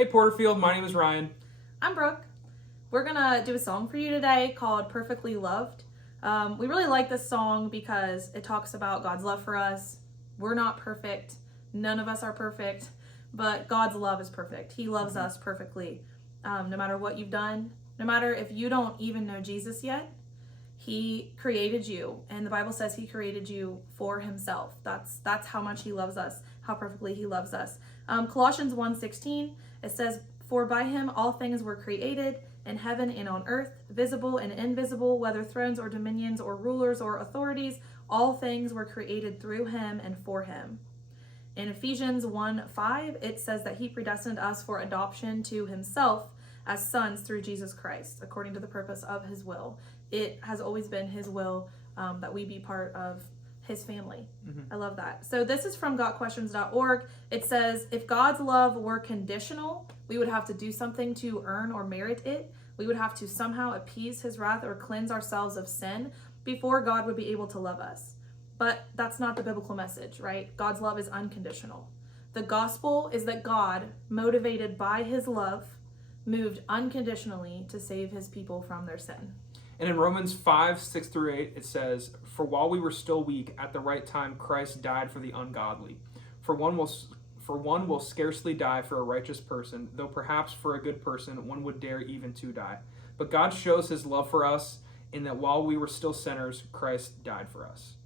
Hey Porterfield, my name is Ryan. I'm Brooke. We're gonna do a song for you today called Perfectly Loved. We really like this song because it talks about God's love for us. We're not perfect. None of us are perfect, but God's love is perfect. He loves us perfectly. No matter what you've done, no matter if you don't even know Jesus yet, He created you, and the Bible says He created you for Himself. That's how much He loves us, how perfectly He loves us. Colossians 1:16, it says, "For by Him all things were created, in heaven and on earth, visible and invisible, whether thrones or dominions or rulers or authorities, all things were created through Him and for Him." In Ephesians 1:5, it says that He predestined us for adoption to Himself as sons through Jesus Christ, according to the purpose of His will. It has always been His will that we be part of His family. I love that. So this is from gotquestions.org. It says, if God's love were conditional, we would have to do something to earn or merit it. We would have to somehow appease His wrath or cleanse ourselves of sin before God would be able to love us. But that's not the biblical message, right? God's love is unconditional. The gospel is that God, motivated by His love, moved unconditionally to save His people from their sin. And in Romans 5:6-8, it says, "For while we were still weak, at the right time Christ died for the ungodly. For one will scarcely die for a righteous person, though perhaps for a good person one would dare even to die. But God shows His love for us in that while we were still sinners, Christ died for us."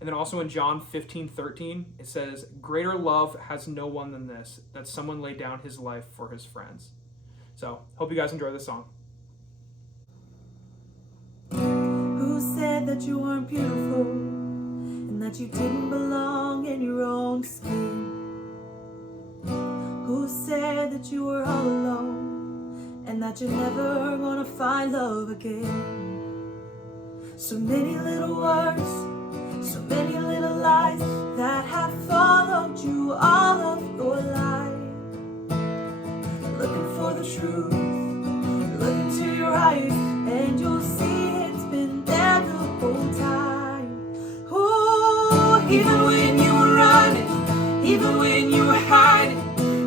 And then also in John 15:13, it says, "Greater love has no one than this, that someone lay down his life for his friends." So, hope you guys enjoy this song. Who said that you weren't beautiful and that you didn't belong in your own skin? Who said that you were all alone and that you're never gonna find love again? So many little words, so many little lies that have followed you all of your life. Looking for the truth, look into your eyes, and you'll see it's been there the whole time. Ooh, even when you were running, even when you were hiding,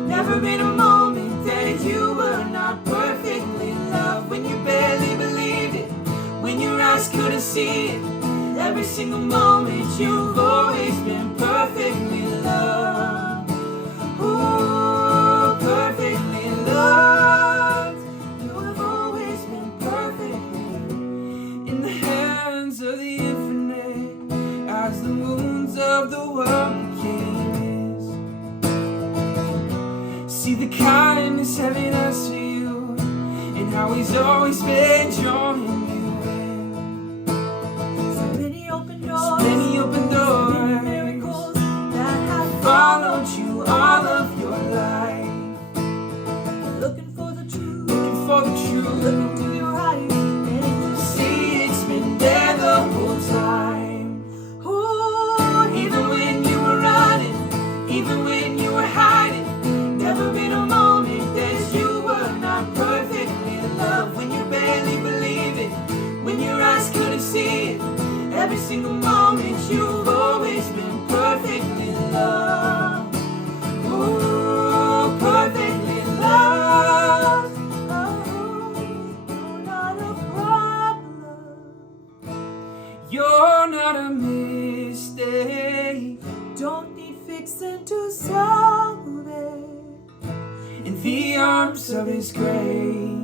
never been a moment that you were not perfectly loved. When you barely believed it, when your eyes couldn't see it, every single moment you've always been perfectly loved. Ooh, perfectly loved. You have always been perfectly in the hands of the infinite, as the moons of the world became His. See the kindness heaven has for you, and how He's always been drawing you in. So many open doors, many miracles that have followed you all of your life. Looking for the truth, look into your eyes, and you'll see it's been there the whole time. Ooh, even when you were running, even when you were hiding, never been a moment that you were not perfectly loved. When you barely believed it, when your eyes couldn't see it, every single moment you've always been perfectly loved. Ooh, perfectly loved. Oh, you're not a problem. You're not a mistake. Don't need fixing to solve it. In the arms of His grace,